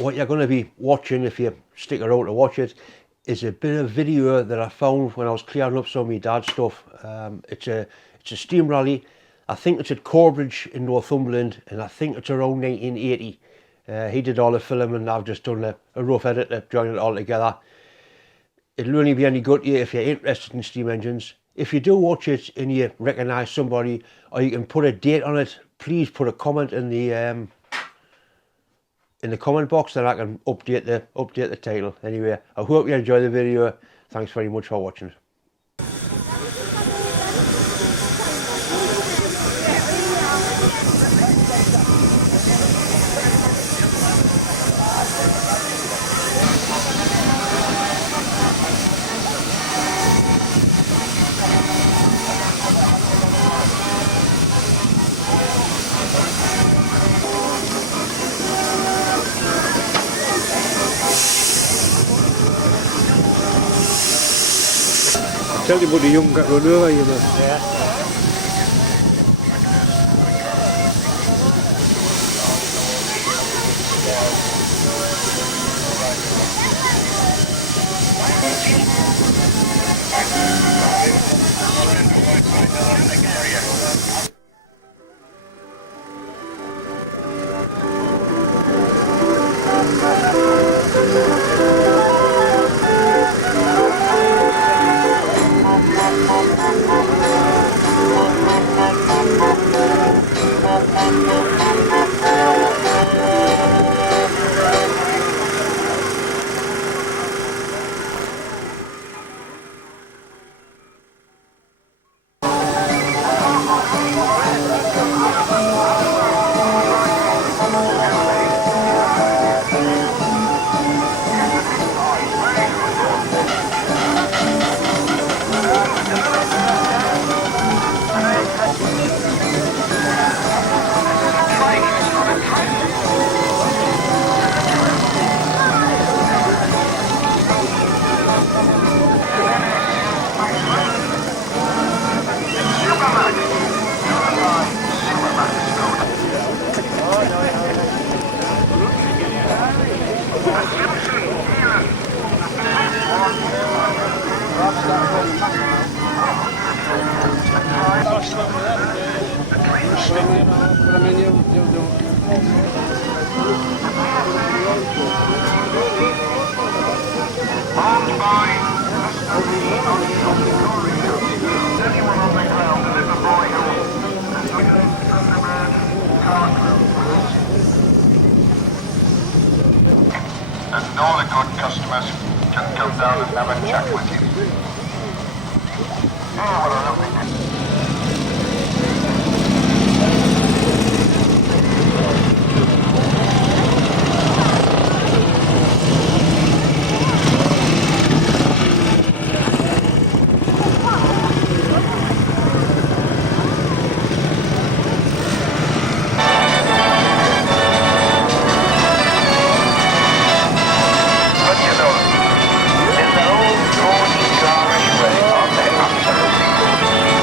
what you're going to be watching, if you stick around to watch it, is a bit of video that I found when I was clearing up some of my dad's stuff. It's a steam rally. I think it's at Corbridge in Northumberland, and I think it's around 1980. He did all the filming, and I've just done a rough edit to join it all together. It'll only be any good to you if you're interested in steam engines. If you do watch it and you recognise somebody, or you can put a date on it, please put a comment in the comment box, then I can update the title. Anyway, I hope you enjoy the video. Thanks very much for watching it. Tell you about the young got run over, you know. Yeah. And all the good customers can come down and have a chat with you. Oh, what a lovely day. In the old George Irish way, aren't they? Absolutely.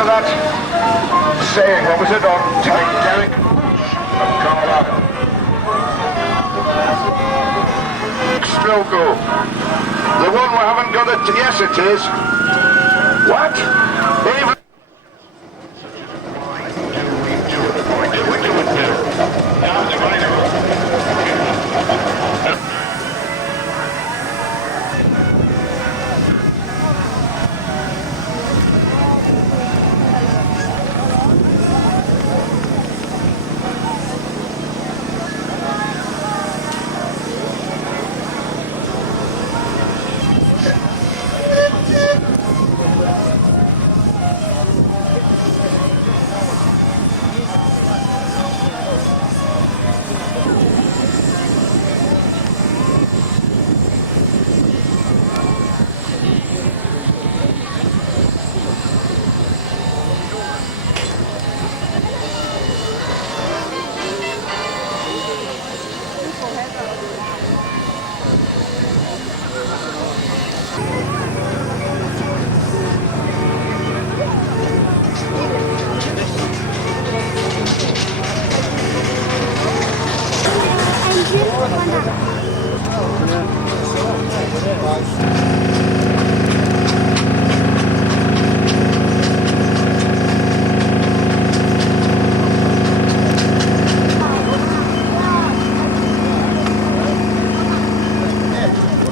remember that saying? What was it on Titanic? Strogo. The one we haven't got it. Yes, it is. What? Even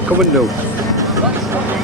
Come and do.